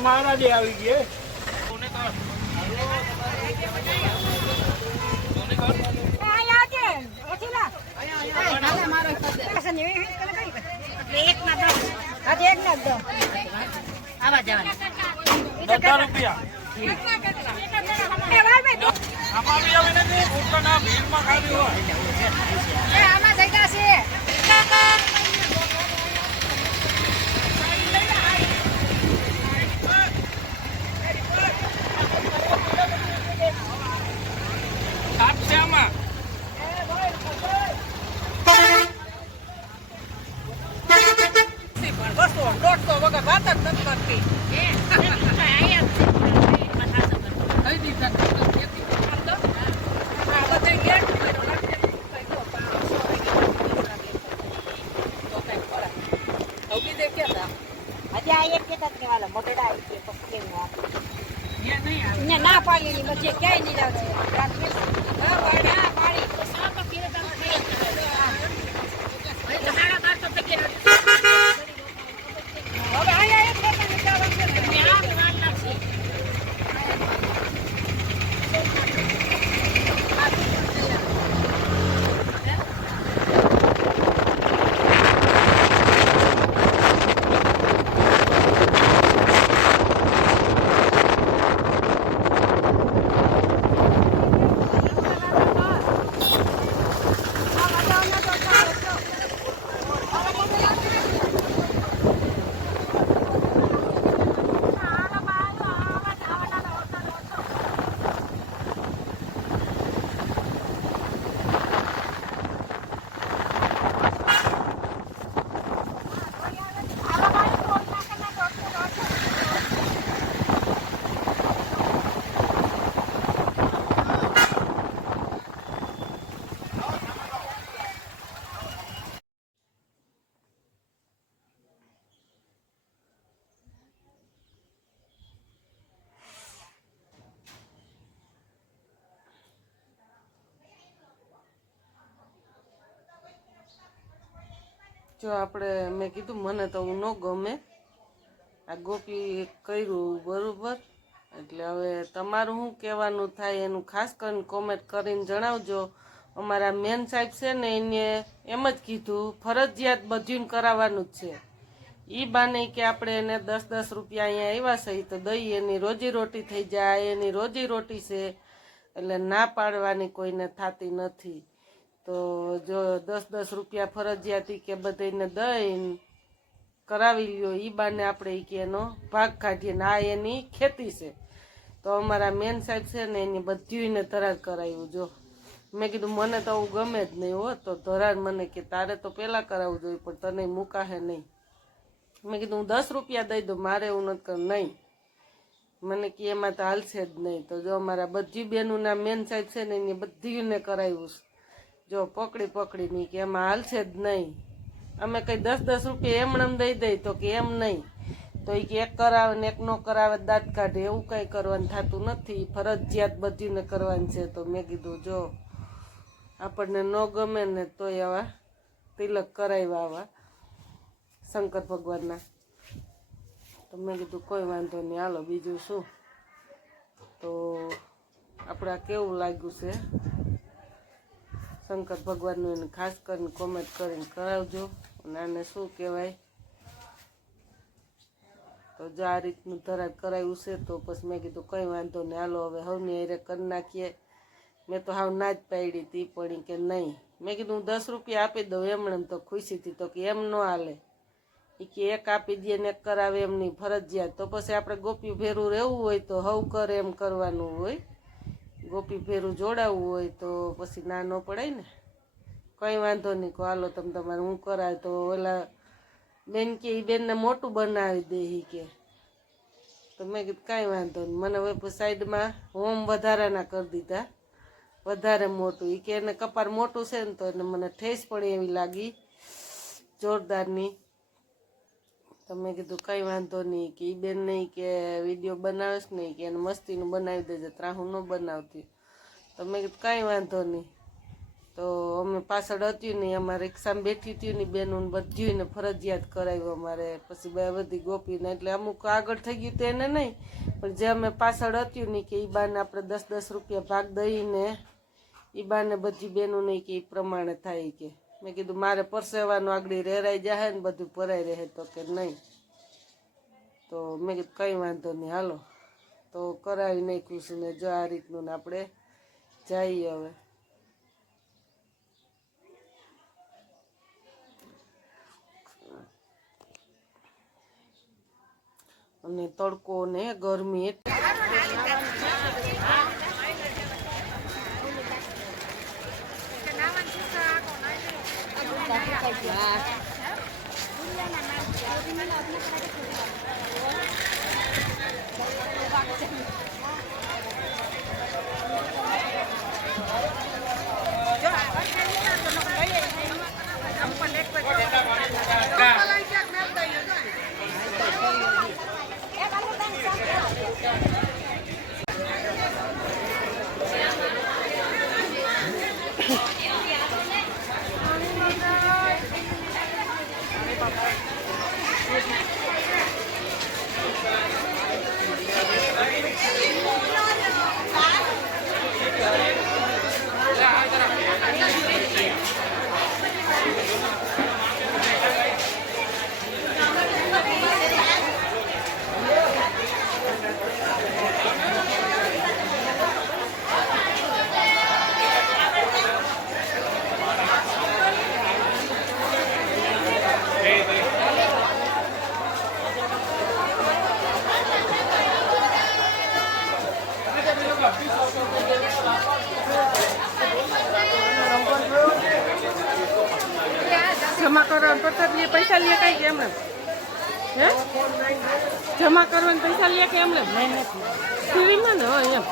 મારા જે આવી ગયા ના પાડી વચ્ચે ક્યાંય નહીં લાગે જો આપણે મેં કીધું મને તો ન ગમે આ ગોપી કર્યું બરોબર એટલે હવે તમારું શું કહેવાનું થાય એનું ખાસ કરીને કોમેન્ટ કરીને જણાવજો અમારા મેન સાહેબ છે ને એને એમ જ કીધું ફરજિયાત બધું કરાવવાનું જ છે એ બાને કે આપણે એને 10-10 રૂપિયા અહીંયા આવ્યા છે તો દઈ એની રોજીરોટી થઈ જાય એની રોજીરોટી છે એટલે ના પાડવાની કોઈને થતી નથી તો જો 10-10 રૂપિયા ફરજિયાતી કે બધાને દઈને કરાવી લ્યો એ બાને આપણે કે એનો ભાગ કાઢીએ ને આ એની ખેતી છે તો અમારા મેન સાહેબ છે ને એની બધીને ધરાર કરાવ્યું જો મેં કીધું મને તો આવું ગમે જ નહીં હો તો ધરાર મને કે તારે તો પહેલાં કરાવવું જોઈએ પણ તને મૂકાશે નહીં મેં કીધું હું 10 રૂપિયા દઈ દઉં મારે એવું નથી કર નહીં મને કે એમાં તો હાલશે જ નહીં તો જો અમારા બધી બહેનોના મેન સાહેબ છે ને એને બધીને કરાવ્યું જો પકડીને કે એમાં હાલશે જ નહીં અમે કંઈ 10-10 રૂપિયા એમણેમ દઈ દઈ તો કે એમ નહીં તો એ કે એક કરાવે ને એક ન કરાવે દાંત કાઢે એવું કંઈ કરવાનું થતું નથી ફરજિયાત બધીને કરવાનું છે તો મેં કીધું જો આપણને ન ગમે ને તોય આવા તિલક કરાવ્યા આવા શંકર ભગવાનના તો મેં કીધું કોઈ વાંધો નહીં હાલો બીજું શું તો આપણે આ કેવું લાગ્યું છે શંકર ભગવાનનું એને ખાસ કરીને કોમેન્ટ કરીને કરાવજો અને આને શું કહેવાય તો જો આ રીતનું ધરાર કરાવ્યું છે તો પછી મેં કીધું કંઈ વાંધો નહીં હાલો હવે હવની હારે કરી નાખીએ મેં તો હાવ ના જ પાડી હતી પણ કે નહીં મેં કીધું હું 10 રૂપિયા આપી દઉં એમણે તો ખુશીથી તો કે એમ ન હાલે એ કે એક આપી દે ને એક કરાવે એમની ફરજિયાત તો પછી આપણે ગોપી ભેરું રહેવું હોય તો હવ કરે એમ કરવાનું હોય ગોપી ભેરું જોડાવવું હોય તો પછી ના ન પડાય ને કંઈ વાંધો નહીં કહો હાલો તમે તમારે હું કરાય તો ઓલા બેન કે એ બેનને મોટું બનાવી દે એ કે તો મેં કીધું કાંઈ વાંધો નહીં. મને હવે સાઈડમાં હોમ વધારાના કરી દીધા, વધારે મોટું. એ કે એને કપાર મોટું છે ને તો એને મને ઠેસ પણ એવી લાગી જોરદારની. તો મેં કીધું કંઈ વાંધો નહીં કે એ બેન નહીં કે વિડીયો બનાવીશ નહીં કે એને મસ્તીનું બનાવી દેજે, ત્રાહું ન બનાવતી. તો મેં કીધું કાંઈ વાંધો નહીં. તો અમે પાછળ હતી નહીં, અમારે રિક્ષામાં બેઠી હતી ને બેનું બધીને ફરજિયાત કરાવ્યું અમારે. પછી બધી ગોપીને એટલે અમુક આગળ થઈ ગયું તેને નહીં, પણ જે અમે પાછળ હતું નહીં કે એ બાને આપણે 10-10 રૂપિયા ભાગ દઈને એ બાને બધી બેનું નહીં કે એ પ્રમાણે થાય કે. મેં કીધું મારે પરસેવાનું આગળ રેરાઈ જાય ને બધું ભરાઈ રહે. તો કે નહીં. તો મેં કીધું કંઈ વાંધો નહીં હાલો. તો કરાવી નાખ્યું છે ને જો આ રીતનું ને આપણે જઈએ હવે. અને તડકો ને ગરમી જમા કરવાના પ્રતાપ લે પૈસા લે કઈ કે એમને હે જમા કરવાના પૈસા લે કે એમને ફ્રીમાં ને હોય એમ.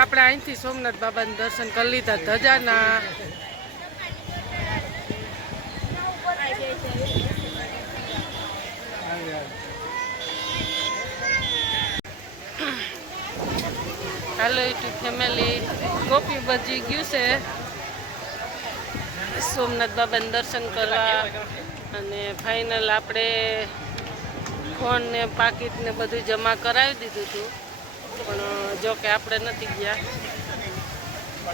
આપણે અહીંથી સોમનાથ બાબાના દર્શન કરી લીધા ધજાના. હાલો યુટ્યુબ ફેમિલી, ગોપી બજી ગયું છે સોમનાથ બાબાના દર્શન કરવા. અને ફાઇનલ આપણે ફોન ને પાકીટ ને બધું જમા કરાવી દીધું હતું, પણ જો કે આપણે નથી ગયા.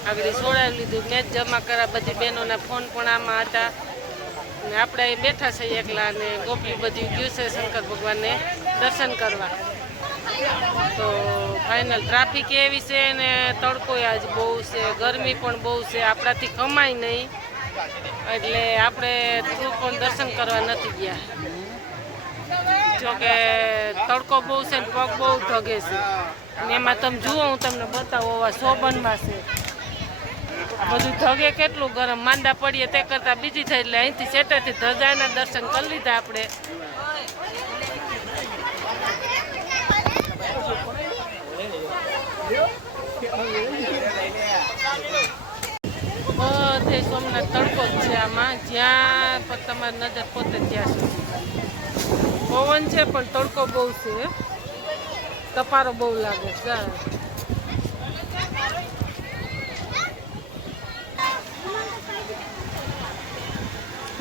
આગળ છોડાવી લીધું, મેં જ જમા કર્યા. બધી બહેનોના ફોન પણ આમાં હતા ને આપણે અહીં બેઠા છીએ એકલા. અને ગોપી બધી ગયું છે શંકર ભગવાનને દર્શન કરવા. તો ફાઇનલ ટ્રાફિક એવી છે ને તડકો આજ બહુ છે, ગરમી પણ બહુ છે, આપણાથી કમાય નહીં એટલે આપણે પણ દર્શન કરવા નથી ગયા. જોકે તડકો બહુ છે ને પગ બહુ ધગે છે. અને એમાં તમે જુઓ, હું તમને બતાવું, આવા શોભનમાં છે બધું ધગે કેટલું ગરમ. માંદા પડીએ તે કરતાં બીજી થાય. એટલે અહીંથી સેટેથી ધજાના દર્શન કરી લીધા આપણે. બધે સોમનાથ તડકો જ છે આમાં, જ્યાં પણ તમારી નજર પોતે ત્યાં સુધી. પવન છે પણ તડકો બહુ છે, તપારો બહુ લાગે છે.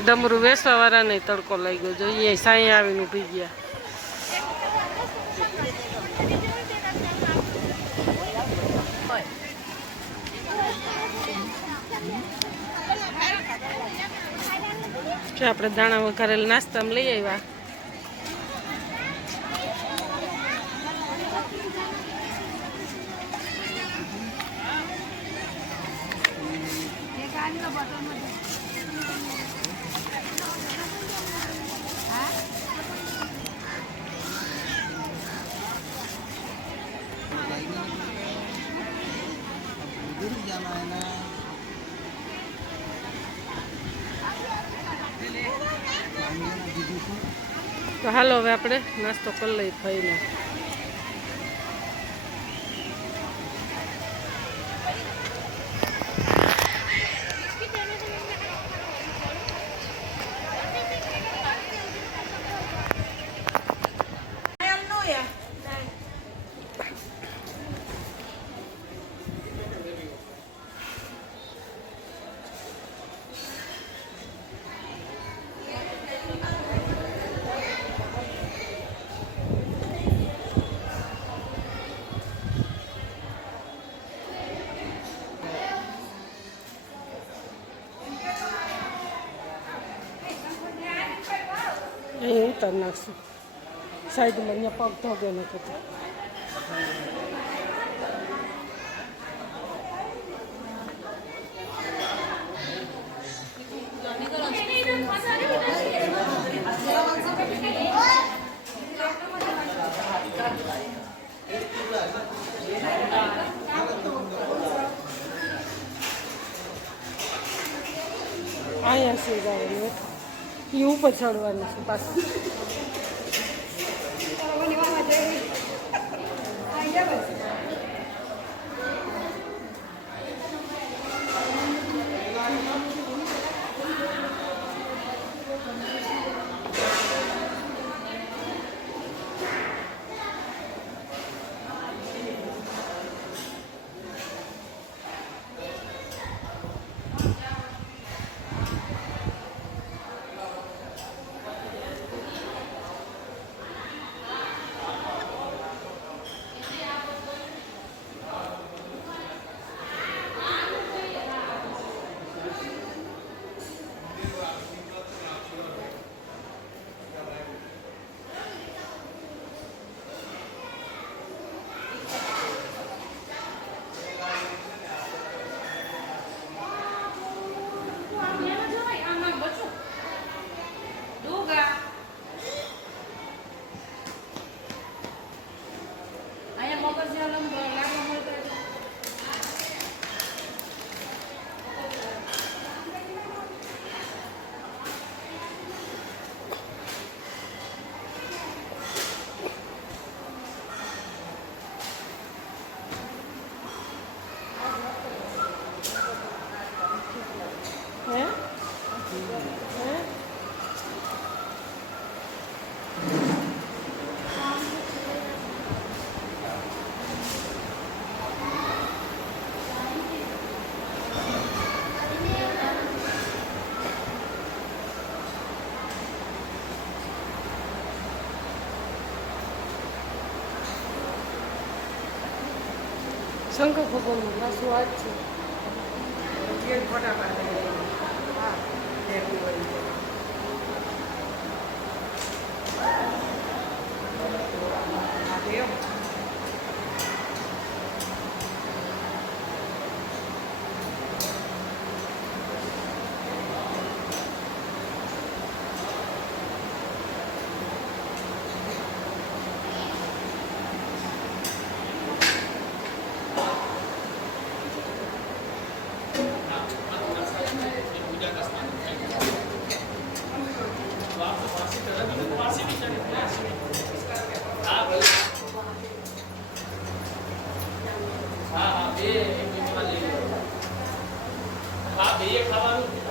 ડમરું વેસવા વાળા નહીં તડકો લઈ ગયો. જોઈએ સાંઈ આવીને ઊભી ગયા. આપણે દાણા વઘારેલા નાસ્તામાં લઈ આવ્યા. તો હાલો હવે આપણે નાસ્તો કરી લઈ ખાઈને. અહીં ઉતાર નાખશું સાઈડમાં, અહીંયા પગ ધોગે ન કરતો. અહીંયા છે જવાનું, એ ઉપર ચડવાનું છે પાછું. શંકર ભગવાનનું પાછું આ જ છે. હા બે ખાવાનું